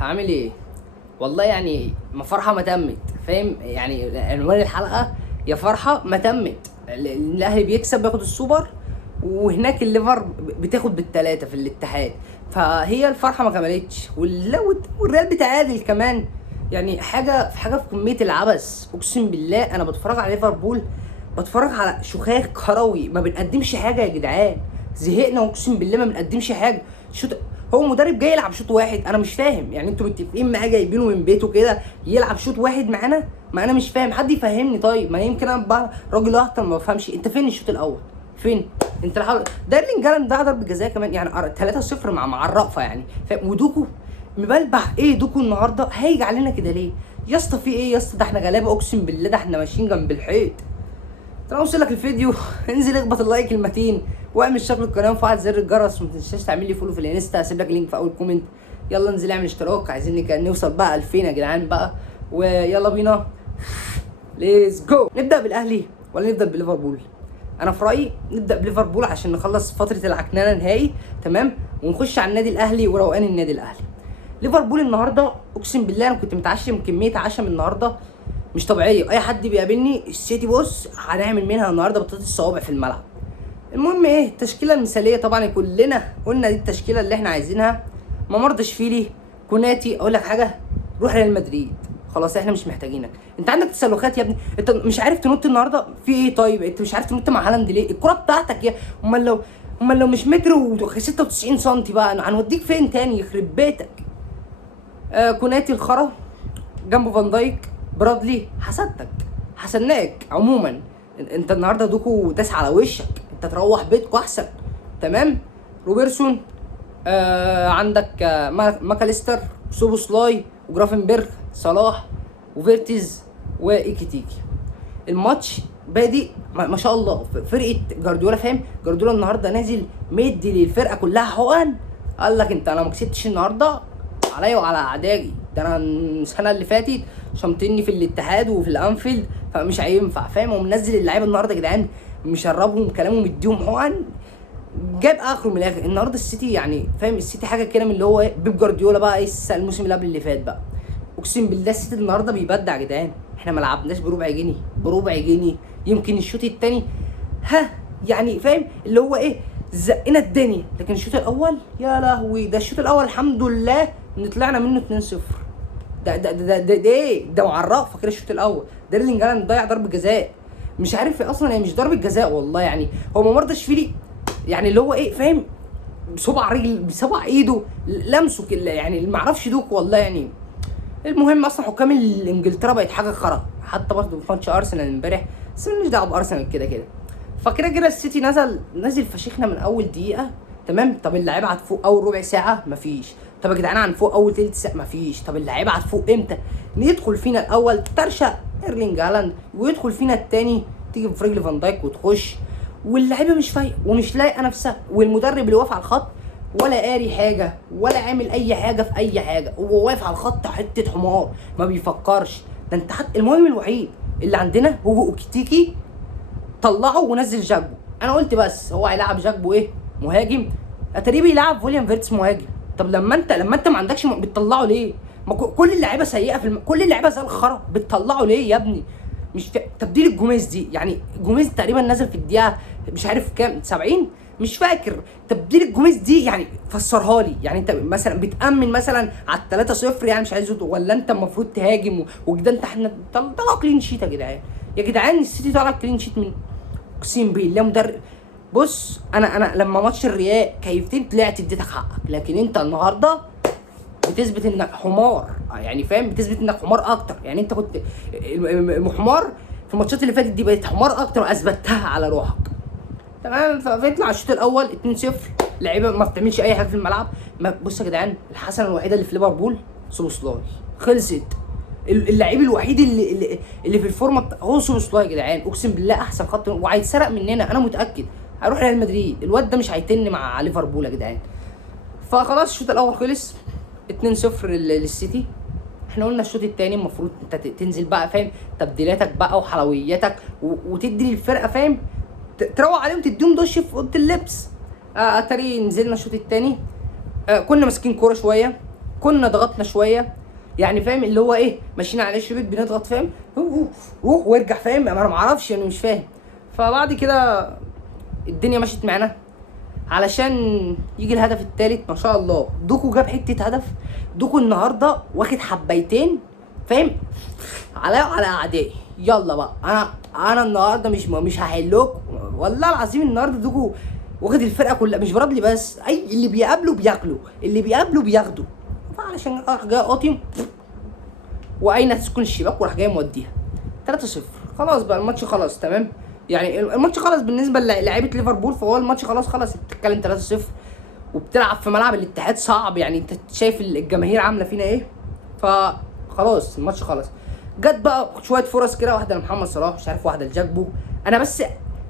هعمل ايه؟ والله يعني ما فرحه ما تمت، فاهم؟ يعني عنوان الحلقه يا فرحه ما تمت. الاهلي بيكسب بياخد السوبر، وهناك الليفر بتاخد بالثلاثه في الاتحاد. فهي الفرحه ما كملتش، والريال بتعادل كمان. يعني حاجه في كميه العبث. اقسم بالله انا بتفرج على ليفربول، بتفرج على شخاخ كروي، ما بنقدمش حاجه يا جدعان. زهقنا اقسم بالله، ما بنقدمش حاجه. شوط، هو مدرب جاي يلعب شوط واحد؟ انا مش فاهم. يعني انتوا متفقين معاه جايبينه من بيته كده يلعب شوط واحد معانا؟ ما انا مش فاهم، حد يفهمني طيب. ما يمكن انا بقى راجل اهطل ما بفهمش. انت فين الشوط الاول؟ فين؟ انت الحاول ده ايرلينج هالاند ده ضربه جزاء كمان، يعني 3-0 مع الرأفه يعني، فاهم؟ ودوكو مبلبع ايه؟ دوكو النهارده هايج علينا كده ليه؟ يا اسطى في ايه يا اسطى؟ ده احنا غلابه اقسم بالله، ده احنا ماشيين جنب الحيط. طالما وصل لك الفيديو انزل اخبط اللايك المتين، واعمل شكل القناه وفعل زر الجرس، وما تنساش تعمل لي فولو في الانستا، هسيب لك اللينك في اول كومنت. يلا انزل اعمل اشتراك، عايزين نوصل بقى 2000 يا جدعان بقى. ويلا بينا ليتس جو. نبدا بالاهلي ولا نبدا بليفربول؟ انا في رايي نبدا بليفربول عشان نخلص فتره العكننه نهائي، تمام؟ ونخش على النادي الاهلي وروقان النادي الاهلي. ليفربول النهارده اقسم بالله انا كنت متعشم كميه عشم النهارده مش طبيعيه. اي حد بيقابلني السيتي بص هنعمل منها النهارده بطاطس الصوابع في الملعب. المهم ايه التشكيله المثاليه؟ طبعا كلنا قلنا دي التشكيله اللي احنا عايزينها. ممرضشفيلي، كوناتي. اقول لك حاجه، روح ريال مدريد، خلاص احنا مش محتاجينك. انت عندك تسلخات يا ابني، انت مش عارف تنط النهارده في ايه؟ طيب انت مش عارف تنط مع هالاند ليه؟ الكره بتاعتك يا امال لو مش متر و96 سم بقى هنوديك فين تاني؟ يخرب بيتك. كوناتي الخرا جنبه فان دايك، برادلي. حسدناك عموما. انت النهارده دوكو داس على وشك، انت تروح بيتكو احسن. تمام. روبرتسون، عندك ماكاليستر، سوبوسلاي، وجرافنبرغ، صلاح، وفيرتيز، وايكيتيكي. الماتش بادئ ما شاء الله. فرقه جارديولا، فاهم؟ جارديولا النهارده نازل مدي للفرقه كلها حقن. قال لك انا ما كسبتش النهارده عليا وعلى اعدائي. ده انا السنه اللي فاتت شمتني في الاتحاد وفي الانفيلد، فمش هينفع، فاهم؟ ومنزل اللعيبه النهارده يا جدعان، مشربهم كلامه، مديهم حقن، جاب اخره من الاخر. النهارده السيتي يعني فاهم، السيتي حاجه كده من اللي هو بيب جارديولا بقى ايه الموسم اللي قبل اللي فات بقى. اقسم بالله السيتي النهارده بيبدع يا جدعان. احنا ما لعبناش بربع جنيه. يمكن الشوط الثاني ها يعني فاهم اللي هو ايه، زقنا الدنيا. لكن الشوط الاول يا لهوي، ده الشوط الاول الحمد لله ان طلعنا منه 2-0. ده ايه ده؟ معرفه كده الشوط الاول. ده ايرلينج هالاند ضيع ضربه جزاء، مش عارف ايه اصلا، هي مش ضربه جزاء والله. يعني هو ممرضشفيلي يعني اللي هو ايه فاهم، بصبع ايده لمسه كده يعني، ما اعرفش دوك والله يعني. المهم اصلا حكام انجلترا بقت حاجه خرا، حتى برضه في ماتش ارسنال امبارح، بس مالناش دعوه بارسنال كده كده. فكده السيتي نزل فشيخنا من اول دقيقه. تمام. طب اللعيبه هتفوق اول ربع ساعه؟ مفيش. طب يا جدعان هنفوق اول تلت ساعه؟ مفيش. طب اللعيبه هتفوق امتى؟ ندخل فينا الاول ترشق ايرلينج هالاند، ويدخل فينا الثاني تيجي في رجل فان دايك وتخش، واللعيبه مش فايقه ومش لايقه نفسها، والمدرب اللي واقف على الخط ولا قاري حاجه ولا عامل اي حاجه في اي حاجه. هو واقف على الخط حته حمار ما بيفكرش. ده انت حتى المهم الوحيد اللي عندنا هو اوكيتيكي، طلعه ونزل جاكبو. انا قلت بس هو هيلعب جاكبو ايه؟ مهاجم. اتاريه بيلعب ويليام فيرتس مهاجم. طب لما انت ما عندكش بتطلعه ليه؟ ما كل اللعيبه سيئه كل اللعيبه زي الخرا، بتطلعه ليه يا ابني؟ مش تبديل الجوميز دي يعني، جوميز تقريبا نزل في الدقيقه مش عارف كام 70، مش فاكر. تبديل الجوميز دي يعني فسرها لي. يعني انت مثلا بتامن مثلا على 3-0 يعني مش عايز، ولا انت المفروض تهاجم وكده؟ انت احنا طلع كلين شيت يا جدعان. يا جدعان السيتي طلع كلين شيت من، اقسم بالله مدرب. بص انا لما ماتش الريال كيفتين طلعت اديتك حقك، لكن انت النهارده بتثبت انك حمار. يعني فاهم، بتثبت انك حمار اكتر. يعني انت كنت حمار في الماتشات اللي فاتت دي، بقيت حمار اكتر واثبتها على روحك. تمام. فبيطلع الشوط الاول 2-0، لعيبه ما بتعملش اي حاجه في الملعب. بص يا جدعان، الحسنه الوحيده اللي في ليفربول سوبوسلاي، خلصت. اللعيب الوحيد اللي في الفورمه هو سوبوسلاي يا جدعان. اقسم بالله احسن خط، وهيتسرق مننا انا متاكد. هيروح ريال مدريد الواد ده، مش هيتن مع ليفربول يا جدعان. فخلاص الشوط الاول خلص 2-0 للسيتي. احنا قلنا الشوط الثاني المفروض انت تنزل بقى فاهم، تبديلاتك بقى وحلوياتك وتدي للفرقه فاهم، تروق عليهم، تديهم دش في اوضه اللبس. اتاري نزلنا الشوط الثاني، كنا ماسكين كوره شويه، كنا ضغطنا شويه يعني فاهم اللي هو ايه، ماشيين على الشريط بنضغط فاهم، روح وارجع فاهم، انا ما اعرفش انا مش فاهم. فبعد كده الدنيا مشيت معانا علشان يجي الهدف الثالث. ما شاء الله دوكو جاب حته هدف. دوكو النهارده واخد حبيتين فاهم عليا وعلى اعدائي. يلا بقى انا النهارده مش هحلوك والله العظيم. النهارده دوكو واخد الفرقه كلها، مش برادلي بس، اي اللي بيقابله بياكله، اللي بيقابله بياخده. فعلشان راح جاي قاطم واين تسكن الشباك وراح جاي موديها 3-0. خلاص بقى الماتش خلاص تمام، يعني الماتش خلاص بالنسبه للاعيبه ليفربول. فهو الماتش خلاص بتتكلم 3-0 وبتلعب في ملعب الاتحاد صعب، يعني انت شايف الجماهير عامله فينا ايه. فخلاص الماتش خلاص. جت بقى شويه فرص كده، واحده لمحمد صلاح مش عارف، واحده لجاكبو. انا بس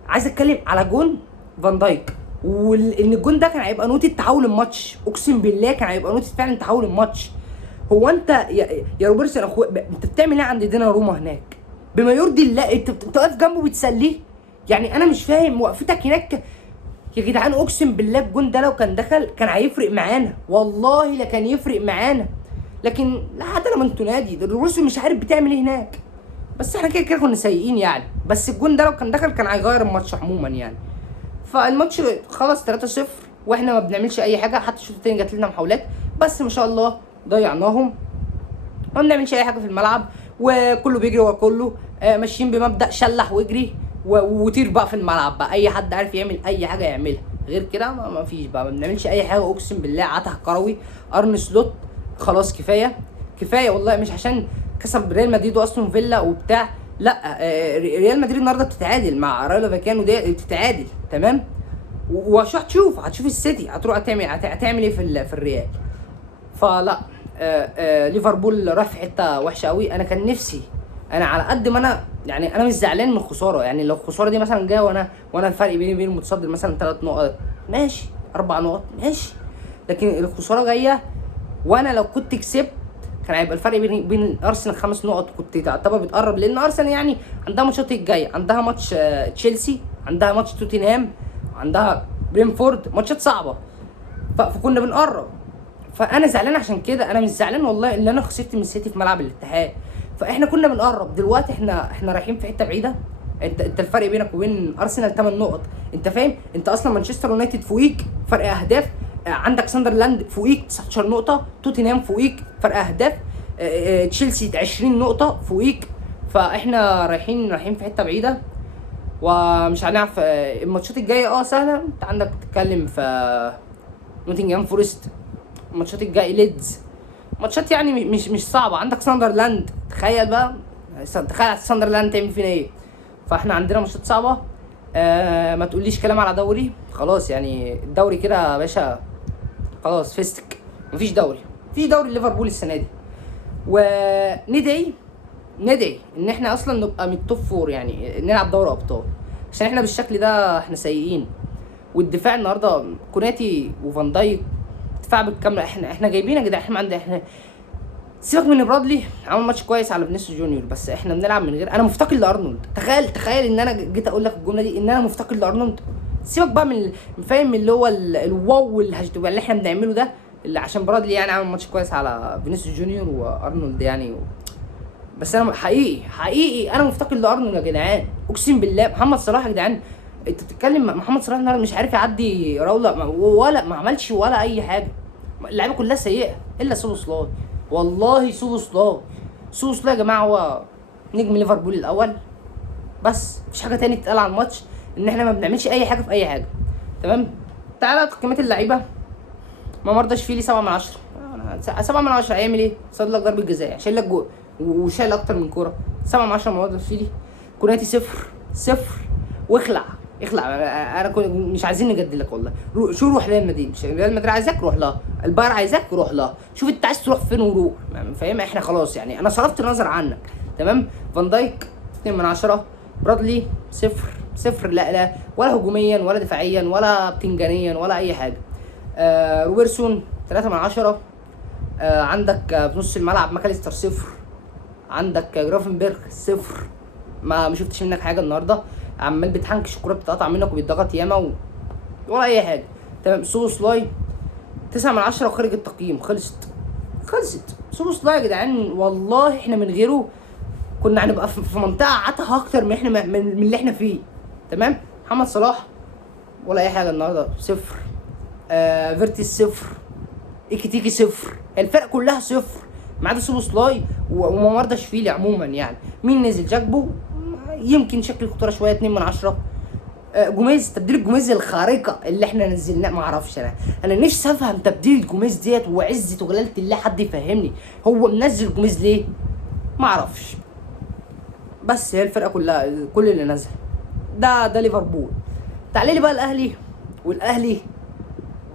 عايز اتكلم على جون فان دايك، وان الجون ده كان هيبقى نوتة تحول الماتش. اقسم بالله كان هيبقى نوتة فعلا تحول الماتش. هو انت يا روبرتسون انت بتعمل ايه عند دينا روما هناك؟ بما يرضي الله انت واقف جنبه بتسليه. يعني انا مش فاهم وقفتك هناك يا جدعان. اقسم بالله الجون ده لو كان دخل كان هيفرق معانا، والله لا كان يفرق معانا. لكن لحد لما انتوا نادي روبرتسون مش عارف بتعمل ايه هناك. بس احنا كده كنا سيئين يعني، بس الجون ده لو كان دخل كان هيغير الماتش عموما يعني. فالماتش خلص 3-0 واحنا ما بنعملش اي حاجه. حتى الشوط الثاني جات لنا محاولات بس ما شاء الله ضيعناهم. ما بنعملش اي حاجه في الملعب وكله بيجري ورا كله. ماشيين بمبدا شلح واجري وطير بقى في الملعب بقى. اي حد عارف يعمل اي حاجه يعملها، غير كده ما فيش بقى. ما بنعملش اي حاجه اقسم بالله. عته كروي ارن سلوت خلاص كفايه والله. مش عشان كسب ريال مدريد واستون فيلا وبتاع، لا. ريال مدريد النهارده بتتعادل مع رايو فاكانو، دي بتتعادل تمام. هتشوف السيتي هتروح هتعمل ايه في الريال. فلا ليفربول راح في حته وحشه قوي. انا كان نفسي، انا على قد ما انا يعني انا مش زعلان من الخساره. يعني لو الخساره دي مثلا جايه وانا الفرق بيني وبين المتصدر مثلا 3 نقط ماشي، 4 نقط ماشي، لكن الخساره جايه وانا لو كنت كسبت كان هيبقى الفرق بين ارسنال 5 نقط، كنت تعتبر بتقرب. لان ارسنال يعني عندها ماتشات الجايه، عندها ماتش تشيلسي، عندها ماتش توتنهام، عندها برينفورد، ماتشات صعبه. فكنا بنقرب. فانا زعلان عشان كده. انا مش زعلان والله ان انا خسرت من السيتي في ملعب الاتحاد. فاحنا كنا بنقرب. دلوقتي احنا رايحين في حته بعيده. انت الفرق بينك وبين ارسنال 8 نقط. انت فاهم؟ انت اصلا مانشستر يونايتد فوقيك فرق اهداف، عندك ساندرلاند فوقيك 19 نقطه، توتنهام فوقيك فرق اهداف، تشيلسي 20 نقطه فوقيك. فاحنا رايحين في حته بعيده ومش هنعرف. الماتشات الجايه سهله. انت عندك بتتكلم في نوتنجهام فورست، الماتشات الجايه ليدز، ماتشات يعني مش صعبه. عندك ساندرلاند، تخيل بقى، تخيل ساندرلاند تعمل فينا ايه. فاحنا عندنا ماتشات صعبه. ما تقوليش كلام على دوري خلاص. يعني الدوري كده يا باشا خلاص فيستك، مفيش دوري ليفربول السنه دي. وندعي ان احنا اصلا نبقى من التوب فور، يعني نلعب دوري ابطال، عشان احنا بالشكل ده احنا سيئين. والدفاع النهارده كوناتي وفان دايك دفاع بالكامل. احنا جايبين يا جدعان. احنا سيبك من برادلي، عمل ماتش كويس على فينيسيوس جونيور، بس احنا بنلعب من غير. انا مفتقد لارنولد. تخيل ان انا جيت اقول لك الجمله دي ان انا مفتقد لارنولد. سيبك بقى من فاهم اللي هو الواو اللي احنا بنعمله ده، اللي عشان برادلي يعني عمل ماتش كويس على فينيسيوس جونيور وارنولد يعني. بس انا حقيقي انا مفتقد لارنولد يا جدعان. اقسم بالله محمد صلاح يا جدعان، انت بتتكلم محمد صلاح النهارده مش عارف يعدي راولا ولا ما عملش ولا اي حاجه. اللعيبه كلها سيئه الا سوبوسلاي. والله سوبوسلاي يا جماعه هو نجم ليفربول الاول. بس مفيش حاجه تاني تتقال على الماتش، ان احنا ما بنعملش اي حاجه في اي حاجه تمام. تعالى تقييمات اللعيبه. ما مرضاش فيلي 7/10. 7/10 هيعمل ايه؟ صد لك ضربه جزاء، شايل لك جول وشايل اكتر من كوره. 7/10 ما مرضاش فيلي. كوناتي 0 واخلع. انا كنت مش عايزين نجدد لك والله. روح ريال مدريد. ريال مدريد عايزاك روح لها، البايرن عايزاك روح لها. شوف انت عايز تروح فين وروح، فاهم؟ احنا خلاص يعني انا صرفت النظر عنك تمام. فان دايك 2/10. برادلي 0 لا ولا هجوميا ولا دفاعيا ولا بتنجانيا ولا اي حاجه. روبرتسون 3/10. عندك في نص الملعب ماكاليستر 0. عندك جرافنبرغ 0. ما شفتش منك حاجه النهارده. عمال بتحنكش، الكوره بتتقطع منك وبيتضغط ياما ولا اي حاجه تمام. سوبوسلاي 9/10 وخارج التقييم. خلصت. سوبوسلاي يا جدعان والله احنا من غيره كنا هنبقى في منطقه عتها اكتر من احنا من اللي احنا فيه. تمام. محمد صلاح ولا اي حاجه النهارده، صفر. فيرتيس صفر، ايكيتيكي صفر، الفرق كلها صفر ما عدا سوبوسلاي وممرداشفيلي. عموما يعني مين نزل؟ جاكبو يمكن شكل الخطوره شويه 2 من 10. جوميز، تبديل الجوميز الخارقه اللي احنا نزلناه ما اعرفش. انا نفسي افهم تبديل الجوميز ديت وعزه وجلاله الله، حد يفهمني هو منزل جوميز ليه؟ ما اعرفش. بس هي الفرقه كلها كل اللي نزل ده ليفربول. تعالي لي بقى الاهلي، والاهلي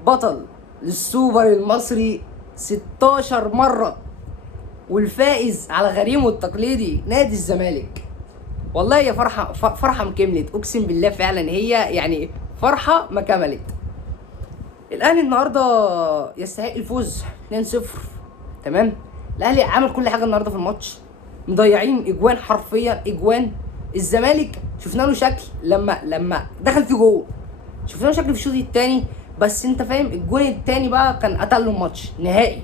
بطل للسوبر المصري 16 مره، والفائز على غريمه التقليدي نادي الزمالك. والله يا فرحه مكملت، اقسم بالله فعلا هي يعني فرحه ما كملت. الاهلي النهارده يستحق الفوز 2-0. تمام. الاهلي عمل كل حاجه النهارده في الماتش، مضيعين اجوان، حرفيا اجوان. الزمالك شفنا له شكل لما دخل في جول، شفنا له شكل في الشوط الثاني، بس انت فاهم الجول الثاني بقى كان قتل له الماتش نهائي.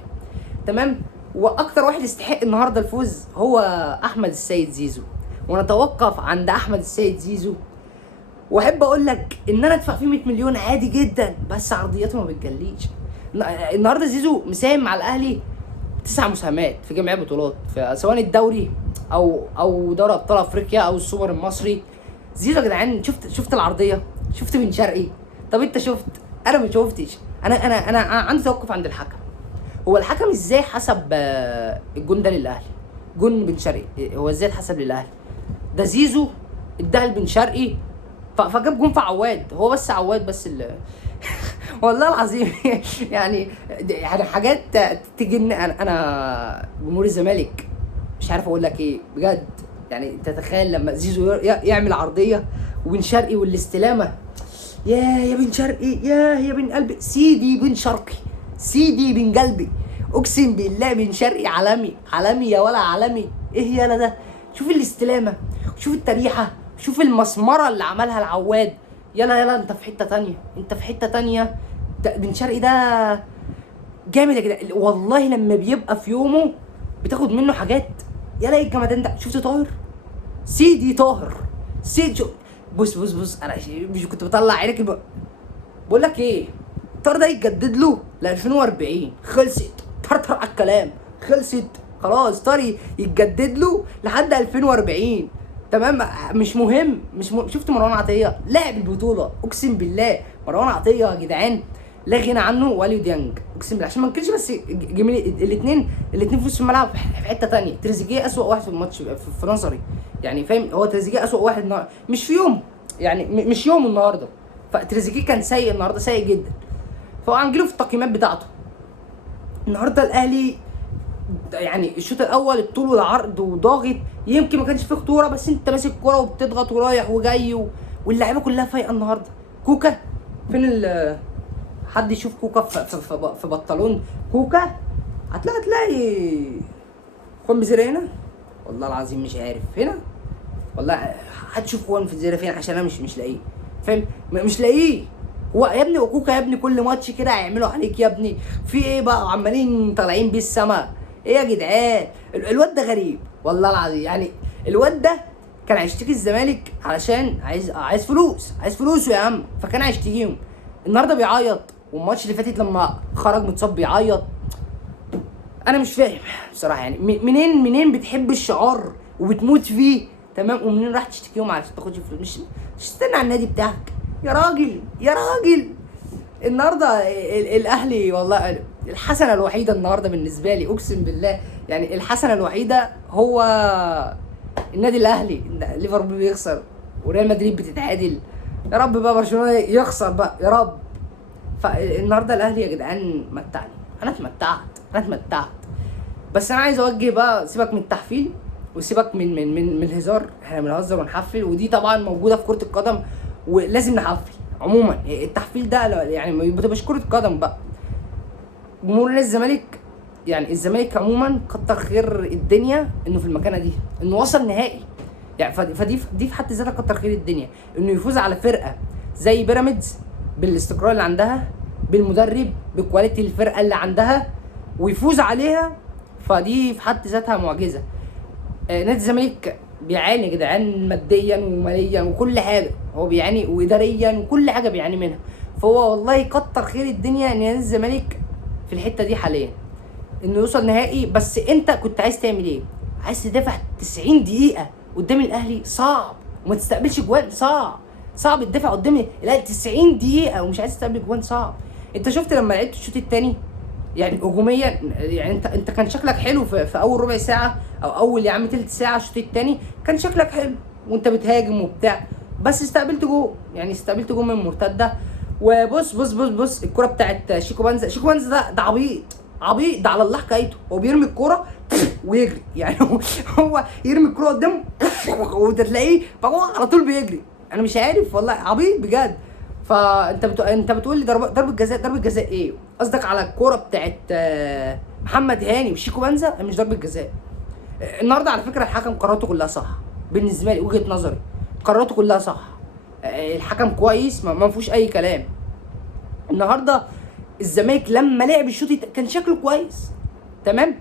تمام. واكتر واحد يستحق النهارده الفوز هو احمد السيد زيزو، ونتوقف عند احمد السيد زيزو. واحب اقول لك ان انا ادفع فيه 100 مليون عادي جدا، بس عرضياته ما بتجليش. النهارده زيزو مساهم مع الاهلي 9 مساهمات في جميع البطولات، سواء الدوري او دوري ابطال افريقيا او السوبر المصري. زيزو يا جدعان، شفت العرضيه، شفت بن شرقي. طب انت شفت؟ انا ما شفتش. انا عندي توقف عند الحكم. هو الحكم ازاي حسب الجون ده للاهلي؟ جون بن شرقي هو ازاي اتحسب للاهلي؟ ده زيزو اداها لبن شرقي فجاب جون في عواد. هو بس عواد بس والله العظيم يعني حاجات تجن. انا جمهور الزمالك مش عارف اقول لك ايه بجد. يعني تتخيل لما زيزو يعمل عرضيه وبن شرقي والاستلامه، يا بن شرقي، يا بن قلبي، سيدي بن شرقي، سيدي بن قلبي، اقسم بالله بن شرقي عالمي يا ولا عالمي. ايه يالا ده؟ شوف الاستلامه، شوف التريحه، شوف المسمره اللي عملها العواد. يلا انت في حته تانية، انت في حته تانية. بن شرقي ده جامد يا جدعان والله. لما بيبقى في يومه بتاخد منه حاجات. يلا ايه الجمدان ده؟ شفت طاهر؟ سيدي طاهر، سيدي. بص انا مش كنت بطلع عينك بقول لك ايه، طاهر ده يتجدد له ل 2040. خلصت طرطر على الكلام، خلصت خلاص. طاري يتجدد له لحد 2040. تمام. مش مهم. شفت مروان عطيه لاعب البطوله، اقسم بالله مروان عطيه يا جدعان لا غنى عنه. واليو ديانج اقسم بالله عشان ما نكلش، بس جميل. الاثنين في وسط الملعب في حته ثانيه. تريزيجيه اسوأ واحد في الماتش في نظري، يعني فاهم. هو تريزيجيه اسوأ واحد النهارده، مش في يوم يعني، مش يوم النهارده. فتريزيجيه كان سيء النهارده، سيء جدا. فهنجيله في التقييمات بتاعته. النهارده الاهلي يعني الشوط الاول الطول والعرض وضاغط، يمكن ما كانش فيه خطوره، بس انت ماسك كوره وبتضغط ورايح وجاي واللعيبه كلها فايقه النهارده. كوكا فين حد يشوف كوكا في بطلون كوكا؟ هتلاقي خوان بزيرة هنا، والله العظيم مش عارف هنا، والله هتشوف خوان في الزيرة فين عشان انا مش لاقيه، فاهم؟ مش لاقيه. هو يا ابني وكوكا يا ابني كل ماتش كده هيعملوا عليك يا ابني. في ايه بقى عمالين طالعين بيه السما؟ ايه يا جدعان؟ الواد ده غريب والله العظيم. يعني الواد ده كان هيشتكي الزمالك علشان عايز فلوسه يا عم، فكان هيشتكيهم. النهارده بيعيط، والماتش اللي فاتت لما خرج متصاب بيعيط. انا مش فاهم بصراحه، يعني منين بتحب الشعار وبتموت فيه؟ تمام. ومنين راح تشتكيهم علشان تاخدش فلوس؟ مش تستنى على النادي بتاعك يا راجل. النهارده الاهلي والله الحسنه الوحيده النهارده بالنسبه لي، اقسم بالله يعني الحسنه الوحيده هو النادي الاهلي. ليفربول بيخسر وريال مدريد بتتعادل، يا رب بقى برشلونه يخسر بقى يا رب. فالنهارده الاهلي يا جدعان متعني، انا اتمتعت. بس انا عايز اوجه بقى، سيبك من التحفيل وسيبك من الهزار. احنا بنهزر ونحفل، ودي طبعا موجوده في كره القدم ولازم نحفل. عموما التحفيل ده يعني ما بتبقاش كره قدم بقى. جمهور الزمالك يعني الزمالك عموما كتر خير الدنيا انه في المكانه دي، انه وصل نهائي يعني. فدي في حد ذاتها كتر خير الدنيا انه يفوز على فرقه زي بيراميدز بالاستقرار اللي عندها، بالمدرب، بكواليتي الفرقه اللي عندها، ويفوز عليها فدي في حد ذاتها معجزه. نادي الزمالك بيعاني يا جدعان ماديا وماليا وكل حاجه، هو بيعاني واداريا وكل حاجه بيعاني منها. فهو والله يكتر خير الدنيا ان نادي الزمالك في الحته دي حاليا انه يوصل نهائي. بس انت كنت عايز تعمل ايه؟ عايز تدافع 90 دقيقه قدام الاهلي؟ صعب. وما تستقبلش جوان؟ صعب تدافع قدام الاهلي 90 دقيقه ومش عايز تستقبل جوان؟ صعب. انت شفت لما لعبت الشوط الثاني يعني هجوميا، يعني انت كان شكلك حلو في اول ربع ساعه او اول يا عم تلت ساعه. الشوط الثاني كان شكلك حلو وانت بتهاجم وبتاع، بس استقبلت جول، يعني استقبلت جول من مرتده. وبص بص بص بص الكره بتاعت شيكو بانزا ده عبيط ده على الله حكايته. هو بيرمي الكره ويجري، يعني هو يرمي الكره قدامه وتلاقيه على طول بيجري. انا مش عارف والله، عبيط بجد. فانت انت بتقول لي ضربه جزاء ايه؟ قصدك على الكوره بتاعت محمد هاني وشيكو بانزا؟ مش ضربه جزاء. النهارده على فكره الحكم قراراته كلها صح بالنسبه لي، وجهه نظري قراراته كلها صح. الحكم كويس، ما فيهوش اي كلام. النهارده الزمالك لما لعب الشوط كان شكله كويس، تمام؟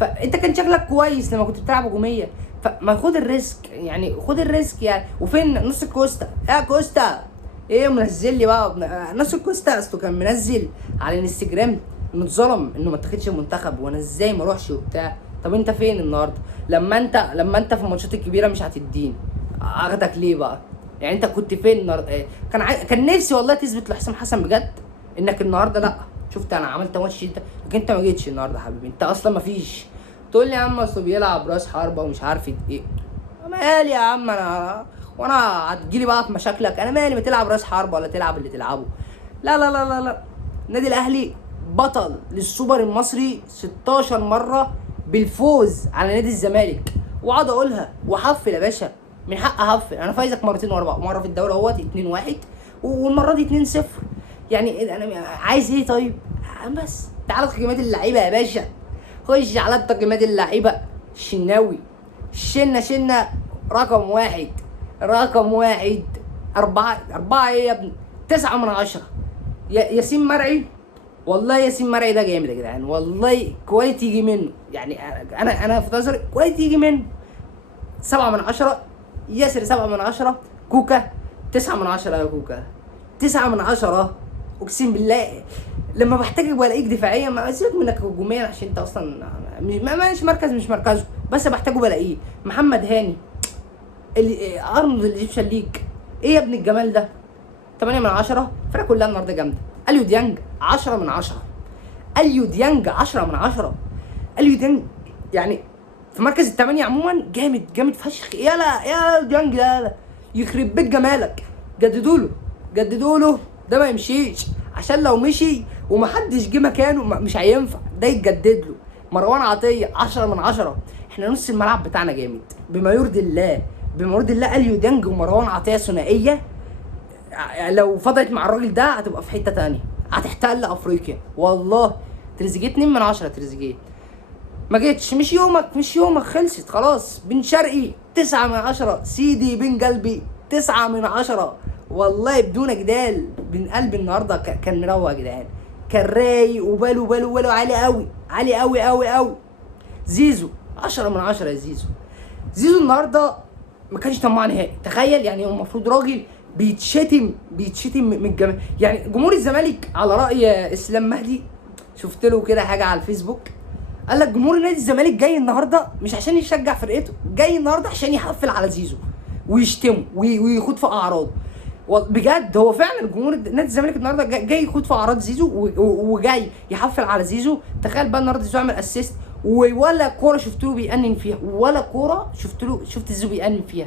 فانت كان شكلك كويس لما كنت بتلعب هجوميه، فما خد الريسك، يعني خد الريسك يعني. وفين نص الكوستا؟ يا كوستا ايه منزل لي بقى نص الكوستا؟ اصله كان منزل على الانستجرام انه اتظلم انه ما اتاخدش المنتخب وانا ازاي ما اروحش وبتاع. طب انت فين النهارده؟ لما انت في الماتشات الكبيره مش هتديني، اخدك ليه بقى؟ يعني انت كنت فين النهارده؟ كان نفسي والله تثبت لحسام حسن بجد انك النهارده لا شفت انا عملت ماتش لكن انت ما جيتش النهارده حبيبي. انت اصلا ما فيش تقول لي يا عم اصله بيلعب راس حربه ومش عارف ايه. مالي يا عم وانا هتجيلي بقى في مشاكلك؟ انا مالي ما تلعب راس حربه ولا تلعب اللي تلعبه. لا لا لا لا لا. النادي الاهلي بطل للسوبر المصري 16 مره بالفوز على نادي الزمالك، واقعد اقولها وحفل يا باشا، من حق احفل. انا فايزك مرتين ورا بعض، مره في الدوري اهوت 2-1 والمره دي 2-0. يعني انا عايز ايه طيب؟ بس تعالى تقييمات اللعيبه يا باشا، خش على تقييمات اللعيبه. الشناوي شنة رقم واحد 4 ايه يا ابني؟ 9/10. ياسين مرعي، والله ياسين مرعي ده جامد يا جدعان، والله كواليتي يجي منه. يعني انا في نظري كواليتي يجي منه. 7/10. ياسر 7/10. كوكا 9/10 يا كوكا، 9/10. اقسم بالله لما بحتاجك بلاقيك دفاعيا، ما سيبك منك هجوميا عشان انت اصلا مش مركزه، بس بحتاجه بلاقيه. محمد هاني ارنولد الايجيبشن ليج، ايه يا ابن الجمال ده؟ 8/10. الفرقه كلها النهارده جامده. اليو ديانج 10/10. اليو ديانج 10/10. اليو ديانج يعني في مركز الثمانية عموما جامد فشخ. يا ديانج يلا يخرب بيت جمالك. جددوا له ده ما يمشيش، عشان لو مشي ومحدش جه مكانه مش هينفع، ده يتجدد له. مروان عطيه 10/10. احنا نص الملعب بتاعنا جامد بما يرضي الله. اليو ديانج ومروان عطيه ثنائيه لو فضلت مع الراجل ده هتبقى في حته ثانيه، هتحتل افريقيا والله. تريزيجيه 2/10. تريزيجيه ما جيتش، مش يومك خلصت خلاص. بن شرقي 9/10. سيدي بن قلبي 9/10. والله بدون جدال بن قلبي النهارده كان مروق يا جدعان، كان رايق وباله عالي قوي. زيزو 10/10 يا زيزو النهارده ما كانش طماع نهائي. تخيل يعني هو المفروض راجل بيتشتم من الجماهير. يعني جمهور الزمالك على راي اسلام مهدي، شفت له كده حاجه على الفيسبوك، قال لك جمهور نادي الزمالك جاي النهارده مش عشان يشجع فرقته، جاي النهارده عشان يحفل على زيزو ويشتمه ويخوض في اعراضه. بجد هو فعلا جمهور نادي الزمالك النهارده جاي يخوض في اعراض زيزو وجاي يحفل على زيزو. تخيل بقى النهارده زيزو عمل اسيست ولا كوره شفت له بيأنن فيها، ولا كوره شفت زيزو بيأنن فيها.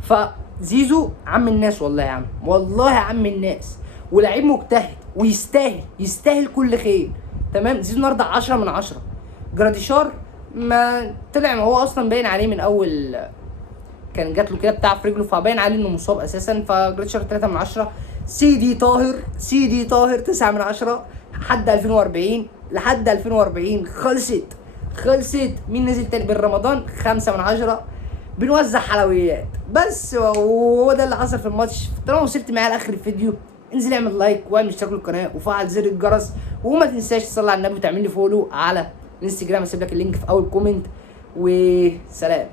فزيزو عم الناس والله يا عم، والله عم الناس، ولاعيب مجتهد ويستاهل كل خير. تمام. زيزو النهارده 10/10. جراديشار ما طلع، ما هو اصلا باين عليه من اول كان جات له كده بتاع في رجله، فباين عليه انه مصاب اساسا. فجراديشار 3/10. سيدي طاهر 9/10. لحد 2040 خلصت. مين نزل تاني بالرمضان؟ 5/10. بنوزع حلويات بس، وهو ده اللي حصل في الماتش. طالما وصلت معايا لاخر الفيديو انزل اعمل لايك واعمل اشتراك للقناه وفعل زر الجرس، وما تنساش تصلي على النبي وتعمل لي فولو على الانستجرام هسيب لك اللينك في اول كومنت. وسلام.